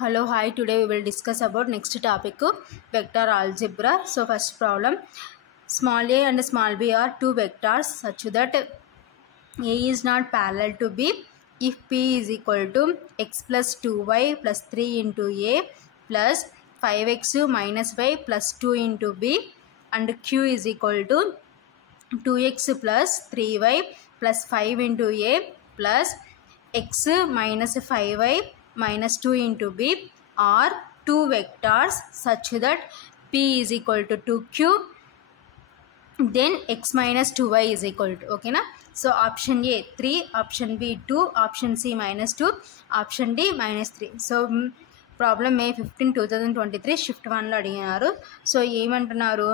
Hello, hi. Today we will discuss about next topic vector algebra. So first problem, small a and small b are two vectors such that a is not parallel to b if p is equal to x plus 2y plus 3 into a plus 5x minus y plus 2 into b and q is equal to 2x plus 3y plus 5 into a plus x minus 5y minus 2 into b are two vectors such that p is equal to 2q, then x minus 2y is equal to, okay na. So option A 3, option B 2, option C minus 2, option D minus 3. So problem May 15, 2023 shift 1లో అడిగినారు. So ఏమంటున్నారు,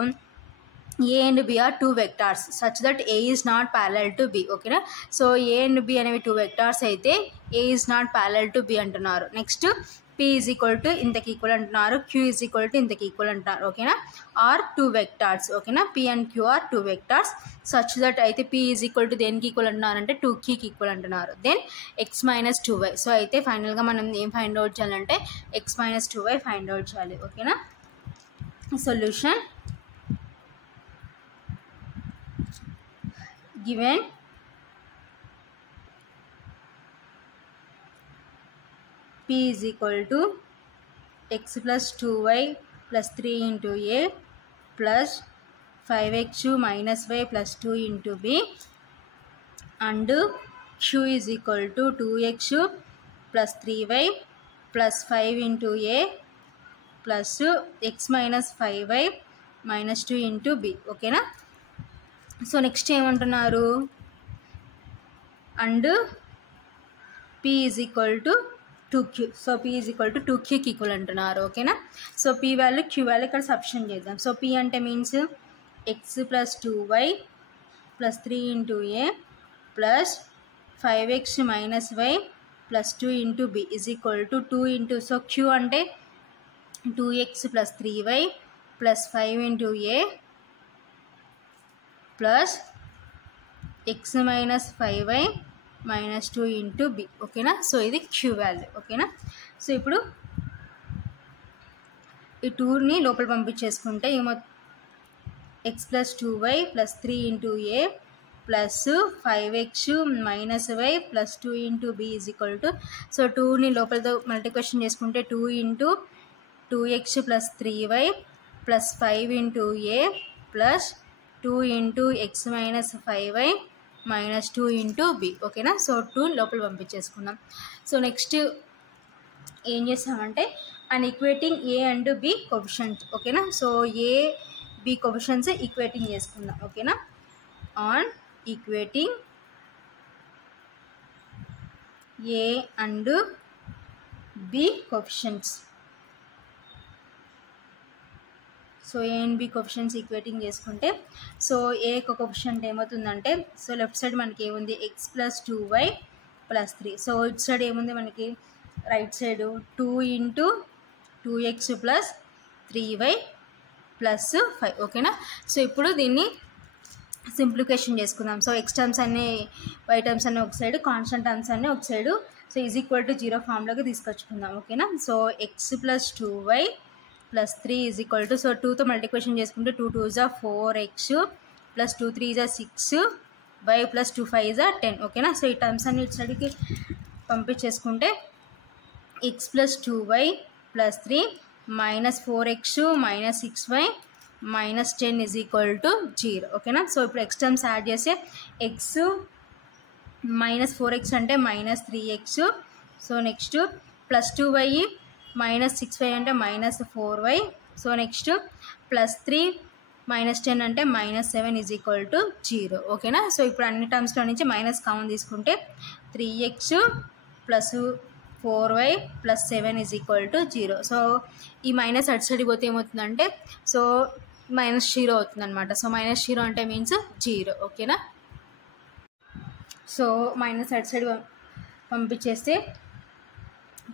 A and B are two vectors such that A is not parallel to B. ఓకేనా. So A and B అనేవి two vectors అయితే A is not parallel to B అంటున్నారు. Next P is equal to ఇంతకి equal అంటున్నారు, Q is equal to ఇంతకి equal అంటున్నారు. ఓకేనా. Are two vectors. ఓకేనా. P and Q are two vectors such that అయితే P is equal to దేనికి equal అంటున్నారంటే 2Qకి ఈక్వల్ అంటున్నారు. Then x minus 2y. So అయితే ఫైనల్గా మనం ఏం ఫైండ్ అవుట్ చేయాలంటే x minus 2y find out చేయాలి. ఓకేనా. Solution given p is equal to x plus 2y plus 3 into a plus 5x minus y plus 2 into b and q is equal to 2x plus 3y plus 5 into a plus x minus 5y minus 2 into b. Okay నా. So next ఏమంటున్నారు, and p is equal to 2q. So p is equal to 2qకి equal అంటున్నారు. ఓకేనా. So p value q value ఇక్కడ substitute చేద్దాం. So p అంటే means x plus 2y plus 3 into a plus 5x minus y plus 2 into b is equal to 2 into, so q అంటే 2x plus 3y plus 5 into a plus x minus 5y minus 2 into b. ఓకేనా. So ఇది q value. ఓకేనా. So ఇప్పుడు ఈ 2ని లోపల పంపించేసుకుంటే ఏమో x plus 2y plus 3 into a plus 5x minus y plus 2 into b is equal to, so 2ని లోపలతో మల్టిప్లికేషన్ చేసుకుంటే 2 into 2x plus 3y plus 5 into a plus 2 into x minus 5y minus 2 into b. ఓకేనా. So 2 లోపల పంపించేసుకున్నాం. So next ఏం చేస్తామంటే and equating a and b coefficients. ఓకేనా. So a b coefficients equating చేసుకుందాం. ఓకేనా. On equating a and b coefficients. So a and b coefficients equating చేసుకుంటే, so a coefficient ఏమవుతుందంటే, సో లెఫ్ట్ సైడ్ మనకి ఏముంది x plus 2y plus 3. So ఇటు side ఏముంది మనకి right side 2 into 2x plus 3y plus 5. ఓకేనా. So ఇప్పుడు దీన్ని సింప్లిఫికేషన్ చేసుకుందాం. సో x టర్మ్స్ అన్నీ y టర్మ్స్ అన్నీ ఒక సైడ్, కాన్స్టెంట్ టర్మ్స్ అన్నీ ఒక side, so is equal to 0 ఫామ్లోకి తీసుకొచ్చుకుందాం. ఓకేనా. So x plus 2y plus 3 is equal to, so 2తో మల్టిప్లికేషన్ చేసుకుంటే 2 2 జా 4x ప్లస్ 2 3 జా 6y ప్లస్ 2 5 జా 10. ఓకేనా. సో ఈ టర్మ్స్ అన్ని ఇటు సైడ్కి పంపించేసుకుంటే x plus 2y plus 3 minus 4x minus 6y minus 10 is equal to 0. ఓకేనా. సో ఇప్పుడు x టర్మ్స్ యాడ్ చేస్తే x మైనస్ 4x అంటే minus 3x. So next plus 2y minus 6y అంటే minus 4y. So next plus 3 minus 10 అంటే minus 7 is equal to 0. ఓకేనా. So ఇప్పుడు అన్ని టర్మ్స్లో నుంచి మైనస్ కామన్ తీసుకుంటే 3x plus 4y plus 7 is equal to 0. So ఈ minus అటు సైడ్ పోతే ఏమవుతుందంటే, సో మైనస్ 0 అవుతుంది అనమాట. సో మైనస్ 0 అంటే మీన్స్ 0. ఓకేనా. సో మైనస్ అటు సైడ్ పంపించేస్తే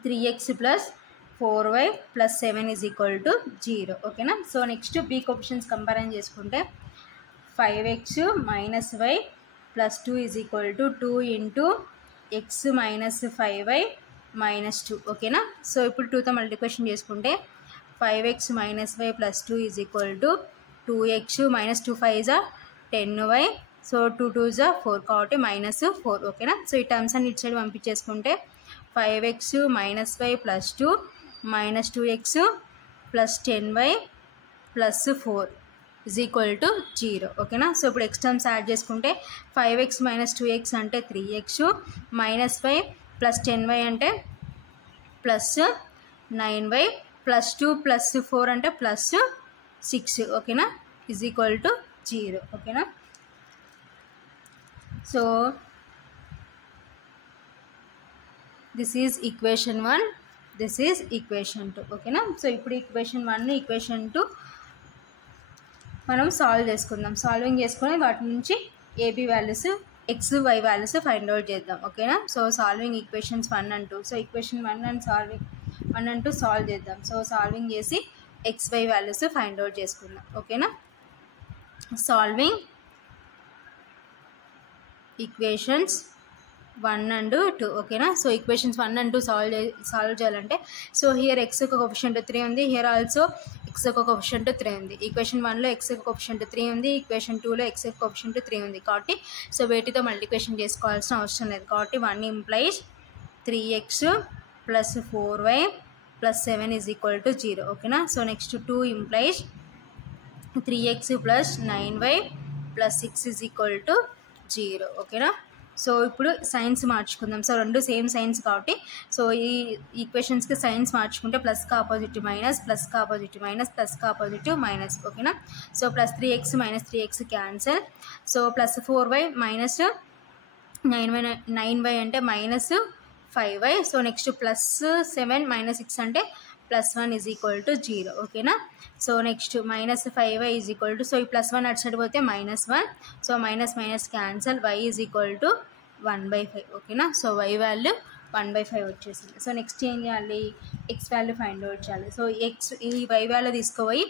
3x plus 4y plus 7 is equal to 0. ఓకేనా. So next b coefficients comparison చేసుకుంటే 5x minus y plus 2 is equal to 2 into x minus 5y -2 ఓకేనా. So ఇప్పుడు 2తో మల్టిప్లికేషన్ చేసుకుంటే 5x - y + 2 = 2x -2 5 10y. So 2 2 4 కాబట్టి -4 ఓకేనా. So ఈ terms అన్ని ఇటు side పంపించేసుకుంటే 5x - y + 2 -2x + 10y + 4 = 0 ఓకేనా. సో ఇప్పుడు x టర్మ్స్ యాడ్ చేసుకుంటే 5x - 2x అంటే 3x -y + 10y అంటే +9y +2 + 4 అంటే +6 ఓకేనా = 0 ఓకేనా. So this is equation 1, this is equation 2 ఓకేనా. సో ఇప్పుడు ఈక్వేషన్ 1 ఈక్వేషన్ 2 మనం సాల్వ్ చేసుకుందాం. సాల్వింగ్ చేసుకొని వాటి నుంచి AB values x y values find out చేద్దాం ఓకేనా. So solving equations 1 and 2. So equation 1 and 2 solve చేద్దాం. సో సాల్వింగ్ చేసి x y values find out చేసుకుందాం ఓకేనా. సాల్వింగ్ ఈక్వేషన్స్ 1 and 2 ఓకేనా. సో ఈక్వేషన్స్ 1 and 2 సాల్వ్ చేయాలంటే సో హియర్ x ఒక coefficient 3 ఉంది, హియర్ ఆల్సో x ఒక కోఎఫిషియంట్ 3 ఉంది. ఈక్వేషన్ 1లో x ఒక కోఎఫిషియంట్ 3 ఉంది, ఈక్వేషన్ 2లో x ఒక కోఎఫిషియంట్ 3 ఉంది. కాబట్టి సో వేటితో మల్టిప్లికేషన్ చేసుకోవాల్సిన అవసరం లేదు. కాబట్టి 1 implies 3x + 4y + 7 = 0 ఓకేనా. So next 2 implies 3x + 9y + 6 = 0 ఓకేనా. సో ఇప్పుడు సైన్స్ మార్చుకుందాం. సో రెండు సేమ్ సైన్స్ కాబట్టి సో ఈ ఈక్వేషన్స్కి సైన్స్ మార్చుకుంటే ప్లస్కి ఆపోజిట్ మైనస్, ప్లస్కి ఆపోజిట్ మైనస్, ప్లస్కి ఆపోజిట్ మైనస్ ఓకేనా. So +3x - 3x cancel. So +4y - 9y అంటే -5y. సో నెక్స్ట్ +7 - 6 అంటే +1 = 0 ఓకేనా. సో నెక్స్ట్ -5y సో ఈ +1 అటు సైడ్ పోతే -1. సో మైనస్ క్యాన్సల్, y = 1/5 ఓకేనా. సో y వాల్యూ 1/5 వచ్చేసింది. సో నెక్స్ట్ ఏం చేయాలి, x వాల్యూ ఫైండ్ అవుట్ చేయాలి. సో ఈ y వాల్యూ తీసుకుపోయి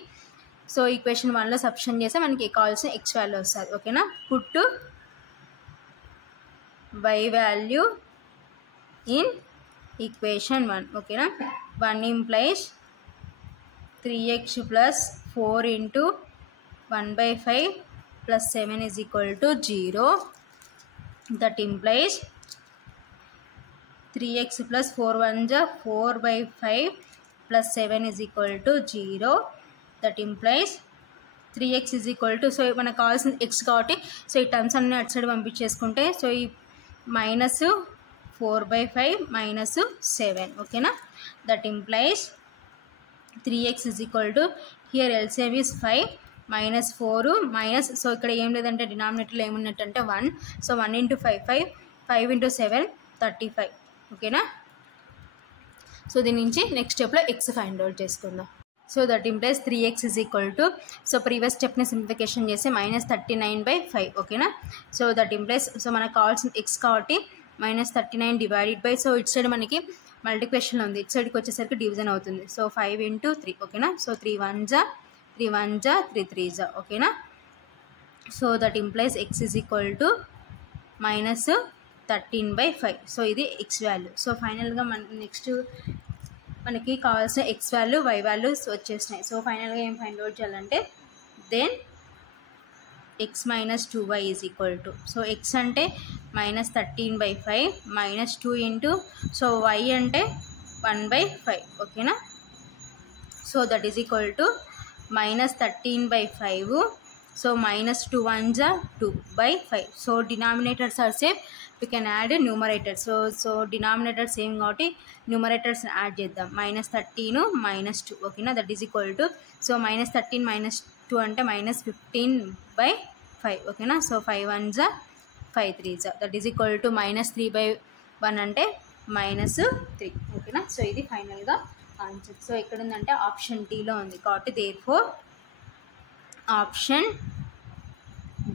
సో ఈక్వేషన్ 1లో సబ్స్టిట్యూట్ చేస్తే మనకి కావాల్సిన x వాల్యూ వస్తుంది ఓకేనా. Put y value in equation 1 ఓకేనా. 1 implies 3x + 4 × 1/5 + 7 = 0. That implies 3x + 4 1 4/5 + 7 = 0. That implies 3x = so మనకు కావాల్సిన x కాబట్టి సో ఈ టర్మ్స్ అన్నీ అటు సైడ్ పంపించేసుకుంటే సో ఈ -4/5 - 7 ఓకేనా. That implies 3x = here LCM is 5 -4 so ఇక్కడ ఏం లేదంటే డినామినేటర్లో ఏమున్నట్టంటే 1. సో 1 × 5 5 × 7 35 ఓకేనా. సో దీని నుంచి నెక్స్ట్ స్టెప్లో x ఫైండ్ అవుట్ చేసుకుందాం. So that implies 3x = so previous stepney simplification చేసి -39/5 ఓకేనా. సో దట్ ఇంప్లైస్ సో మనకు కావాల్సిన x కాబట్టి -39 డివైడెడ్ బై సో ఇటు సైడ్ మనకి మల్టిప్లికేషన్ ఉంది, ఇటు సైడ్కి వచ్చేసరికి డివిజన్ అవుతుంది. సో 5 × 3 ఓకేనా. సో 3 1 3 1 3 3 ఓకేనా. So that implies x = -13/5. So ఇది x వాల్యూ. సో ఫైనల్గా నెక్స్ట్ మనకి కావాల్సిన x వాల్యూ y వాల్యూస్ వచ్చేసినాయి. సో ఫైనల్గా ఏం ఫైండ్ అవుట్ చేయాలంటే then x - 2y = so x అంటే -13/5 -2 × సో y అంటే 1/5 ఓకేనా. So that is equal to -13/5 so -2 1 2/5. So denominators are same, we can add numerator. So denominator same కాబట్టి numerators add చేద్దాం. -13 -2 ఓకేనా. That is equal to so -13 - 2 అంటే -15/5 ఓకేనా. So 5 1 5 3 that is equal to -3/1 అంటే -3 ఓకేనా. So ఇది ఫైనల్గా ఆన్సర్. సో ఎక్కడ ఉందంటే ఆప్షన్ టీలో ఉంది కాబట్టి therefore option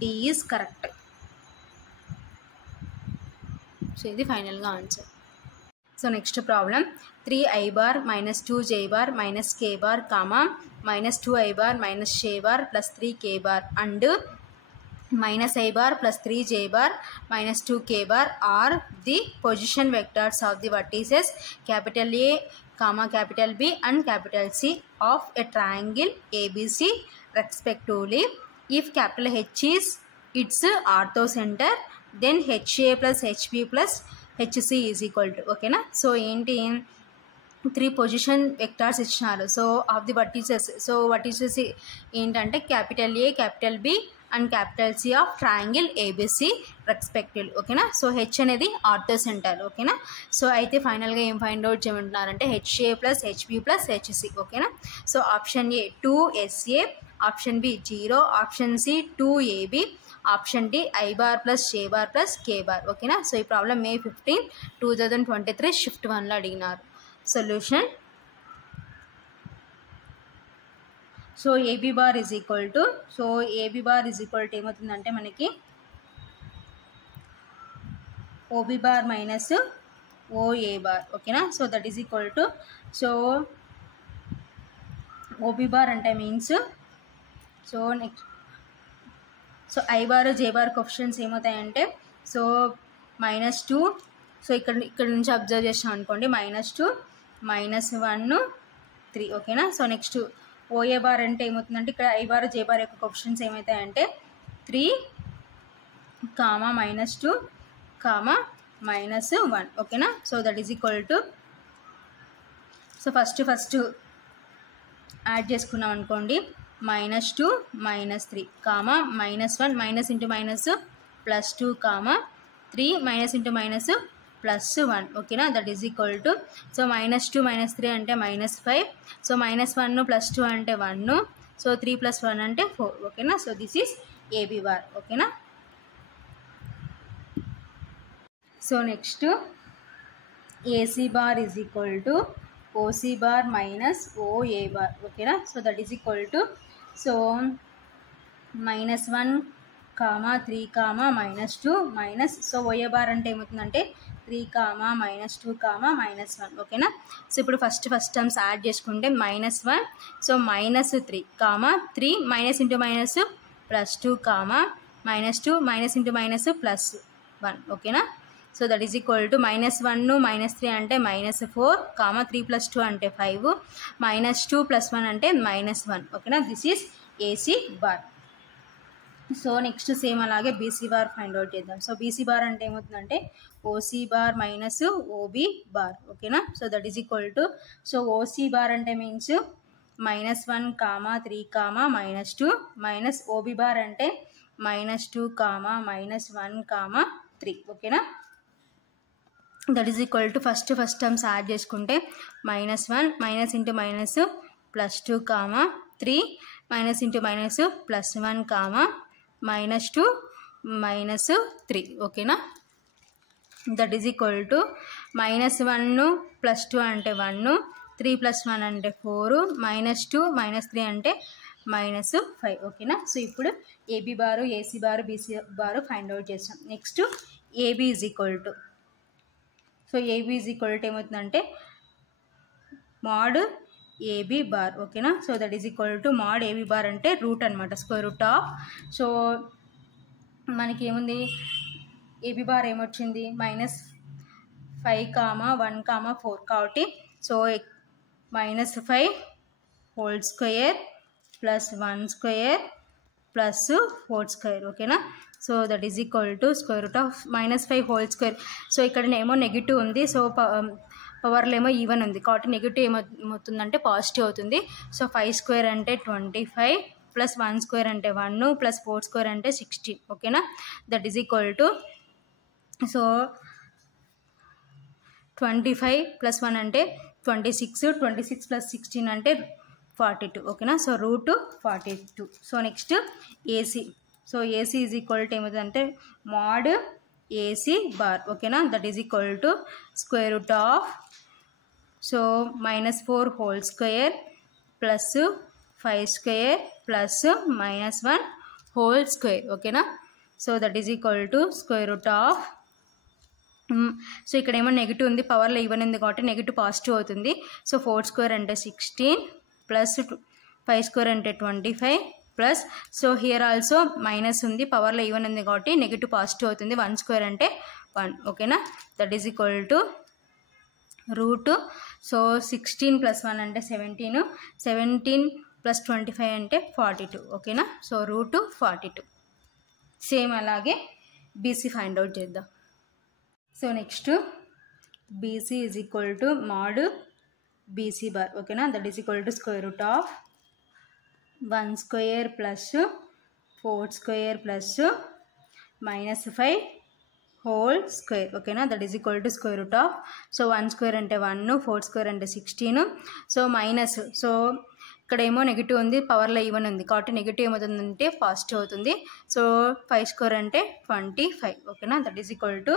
D is correct. So ఇది ఫైనల్గా answer. So next problem 3i bar - 2j bar - k bar, -2i bar - j bar + 3k bar and minus I bar plus 3j bar minus 2k bar are the position vectors of the vertices capital A comma capital B and capital C of a triangle ABC respectively. If capital H is its orthocenter, then HA plus HB plus HC is equal to, ఓకేనా. So ఏంటి 3 position vectors ఇచ్చినారు. So of the vertices, so vertices ఏంటంటే capital A, capital B and capital C of triangle ABC respective, ఓకేనా. So H అనేది orthocentre, ఓకేనా. So అయితే ఫైనల్గా ఏం ఫైండ్ అవుట్ చేయమంటున్నారంటే HA plus HB plus HC, ఓకేనా. So option A 2SA, option B 0, option C 2AB, option D i bar plus j bar plus k bar, ఓకేనా. So ఈ problem May 15, 2023 shift 1లో అడిగినారు. Solution, so AB bar is equal to, so AB bar is equal to ఏమవుతుందంటే మనకి OB bar minus OA bar, ఓకేనా. So that is equal to, so OB bar అంటే means, so next so i bar j bar coefficients ఏమవుతాయంటే so -2, so ఇక్కడ నుంచి observe చేసాం అనుకోండి -2, -1, 3, ఓకేనా. సో నెక్స్ట్ ఓఏ బార్ అంటే ఏమవుతుందంటే ఇక్కడ ఐ బార్ జే బార్ యొక్క కోఎఫిషియెంట్స్ ఏమవుతాయంటే 3, -2, -1, ఓకేనా. So that is equal to, so first add చేసుకున్నాం అనుకోండి -2, -3, -1, minus into minus +2, 3, minus into minus +1, ఓకేనా. That is equal to, so -2 -3 అంటే -5, సో -1 +2 అంటే 1, సో 3 + 1 అంటే 4, ఓకేనా. So this is AB bar, ఓకేనా. So next AC bar is equal to OC bar minus OA bar, ఓకేనా. So that is equal to, so -1, 3, -2 minus, so OA bar అంటే ఏమవుతుందంటే 3, -2, -1, ఓకేనా. So ఇప్పుడు ఫస్ట్ టర్మ్స్ యాడ్ చేసుకుంటే -1, so -3, 3 minus into minus +2, -2 minus into minus +1, ఓకేనా. So that is equal to -1, -3 అంటే -4, 3 + 2 అంటే 5, -2 + 1 అంటే -1, ఓకేనా. This is AC bar. So next same అలాగే బీసీ బార్ ఫైండ్ అవుట్ చేద్దాం. సో బీసీ బార్ అంటే ఏమవుతుందంటే OC bar minus OB bar, ఓకేనా. So that is equal to, so OC bar అంటే మీన్స్ -1, 3, -2 మైనస్ ఓబీ బార్ అంటే -2, -1, 3, ఓకేనా. That is equal to first terms add చేసుకుంటే -1 minus into minus +2, 3 minus into minus +1, -2 -3, ఓకేనా. That is equal to -1 + 2 అంటే 1, 3 + 1 అంటే 4, -2 -3 అంటే -5, ఓకేనా. సో ఇప్పుడు AB bar, AC bar, BC bar find out చేస్తాం. Next AB is equal to, so AB is equal to ఏమవుతుందంటే mod AB bar, ఓకేనా. So that is equal to mod AB bar అంటే root అనమాట, square root of, so మనకి ఏముంది AB bar ఏమొచ్చింది -5, 1, 4 కాబట్టి so -5 whole square plus 1 square plus 4 square, ఓకేనా. So that is equal to square root of -5 whole square. So ఇక్కడ ఏమో negative ఉంది, సో పవర్లో ఏమో ఈవెన్ ఉంది కాబట్టి నెగిటివ్ ఏమవుతుందంటే పాజిటివ్ అవుతుంది. సో 5 స్క్వేర్ అంటే 25 ప్లస్ 1 స్క్వేర్ అంటే 1 ప్లస్ 4 స్క్వేర్ అంటే 16, ఓకేనా. That is equal to, so 25 + 1 అంటే 26, 26 + 16 అంటే 42, ఓకేనా. So root 42. So next AC, so AC is equal to ఏమవుతుందంటే mod ఏసీ బార్, ఓకేనా. That is equal to square root of, so -4 whole square plus 5 square plus -1 whole square, ఓకేనా. So that is equal to square root of, so ఇక్కడ ఏమో negative ఉంది, పవర్లో even ఉంది కాబట్టి negative positive అవుతుంది. So 4 square అంటే 16 ప్లస్ 5 స్క్వేర్ అంటే 25 plus so here also minus ఉంది, పవర్లో ఈవెన్ ఉంది కాబట్టి నెగిటివ్ పాజిటివ్ అవుతుంది. 1 స్క్వేర్ అంటే 1. ఓకేనా, that is equal to root. So 16 + 1 అంటే 17, 17 + 25 అంటే 42. ఓకేనా, సో రూట్ 42. సేమ్ అలాగే బీసీ ఫైండ్ అవుట్ చేద్దాం. So next BC is equal to mod BC bar. ఓకేనా, that is equal to square root of 1 square plus 4 square plus -5 whole square. ఓకేనా, that is equal to square root of, so 1 square అంటే 1, 4 square అంటే 16, so minus, so ఇక్కడ ఏమో negative ఉంది, పవర్లో even ఉంది కాబట్టి నెగిటివ్ ఏమవుతుందంటే పాజిటివ్ అవుతుంది. సో 5 స్క్వేర్ అంటే 25. ఓకేనా, that is equal to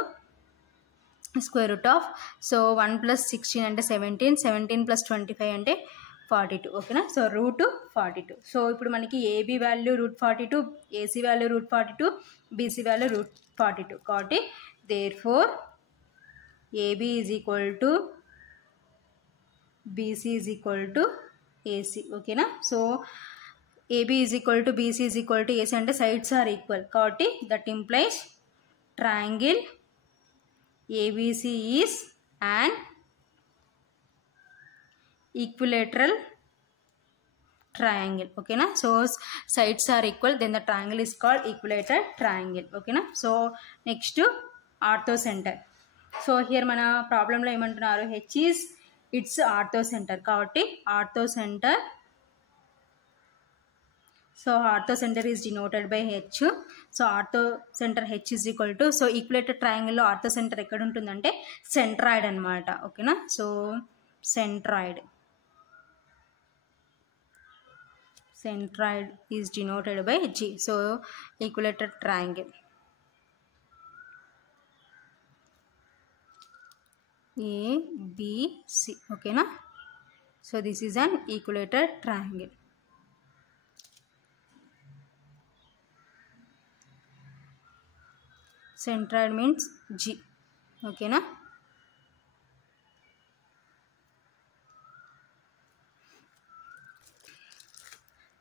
square root of, so 1 + 16 అంటే 17, 17 + 25 అంటే 42. ఓకేనా, సో రూట్ 42. సో ఇప్పుడు మనకి AB value √42, AC value √42, BC value √42 కాబట్టి therefore AB is equal to BC is equal to AC. ఓకేనా, so AB is equal to BC is equal to AC అంటే sides are equal కాబట్టి that implies triangle ABC is an equilateral triangle. Okay na, so sides are equal, then the triangle is called equilateral triangle. Okay na, so next orthocenter. So here mana problem lo emantunnaru, h is its orthocenter kabatti orthocenter, so orthocenter is denoted by h. So orthocentre H is equal to, so equilateral ట్రయాంగిల్లో orthocentre ఎక్కడ ఉంటుందంటే centroid అనమాట. ఓకేనా, so centroid is denoted by G. So equilateral triangle ABC. ఓకేనా, so this is an equilateral triangle. Centroid means G. Okay na,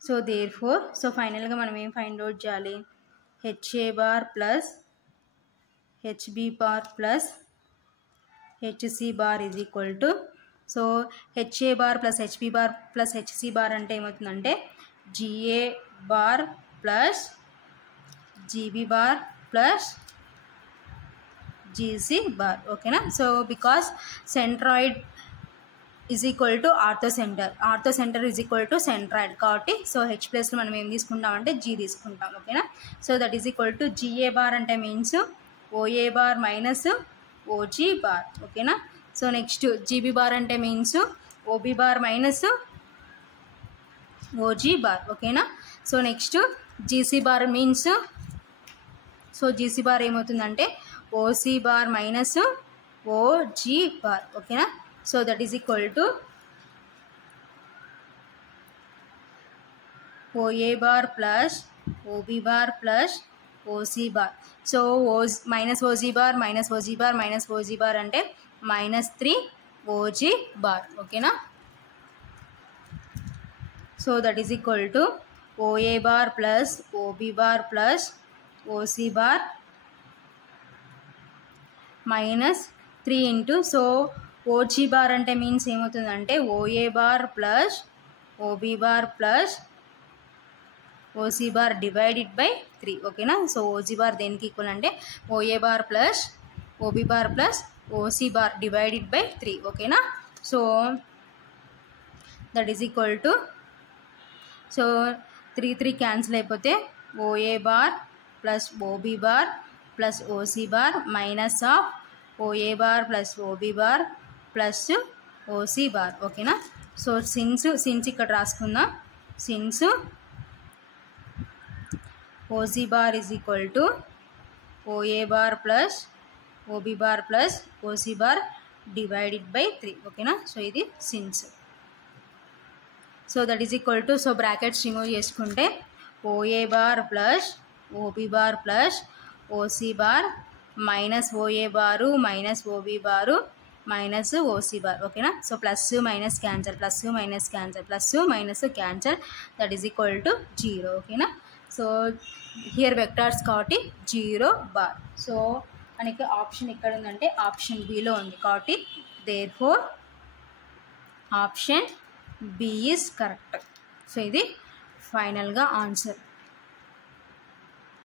so therefore, so final ga manam em find out cheyali, HA bar plus HB bar plus HC bar is equal to, so HA bar plus HB bar plus HC bar ante emotundante GA bar plus GB bar plus GC bar. Okay na, so because centroid is equal to orthocenter is equal to centroid కాబట్టి so h place లో మనం ఏం తీసుకుంటాం అంటే g తీసుకుంటాం. ఓకేనా, so that is equal to GA bar అంటే means OA bar minus OG bar. ఓకేనా, సో నెక్స్ట్ GB బార్ అంటే means OB bar minus OG bar. ఓకేనా, so next GC bar means, so GC bar ఏమవుతుందంటే OC bar minus OG bar. ఓకేనా, so that is equal to OA bar plus OB bar plus OC bar. So minus OG bar minus OG bar minus OG bar అంటే -3 OG bar. ఓకేనా, so that is equal to OA bar plus OB bar plus OC bar -3 into, so OG bar అంటే means ఏమవుతుందంటే OA bar plus OB bar plus OC bar divided by 3. ఓకేనా, so OG bar దేనికి equal అంటే OA bar plus OB bar plus OC bar divided by 3. ఓకేనా, so that is equal to, so 3 cancel అయిపోతే OA bar plus OB bar plus OC bar minus of OA bar plus OB bar plus OC bar. ఓకేనా, so since ఇక్కడ రాసుకుందాం, since OC bar is equal to OA bar plus OB bar plus OC bar divided by 3. ఓకేనా, so ఇది since. So that is equal to, so brackets remove చేసుకుంటే OA bar plus OB bar plus OC bar minus OA bar minus OB బారు minus OC bar. ఓకేనా. So plus minus cancel, plus minus cancel, plus minus cancel, that is equal to 0. ఓకేనా. So here vectors కాబట్టి 0 bar. So మనకి option ఎక్కడ ఉందంటే option బిలో ఉంది కాబట్టి therefore option B is correct. So ఇది ఫైనల్గా ఆన్సర్.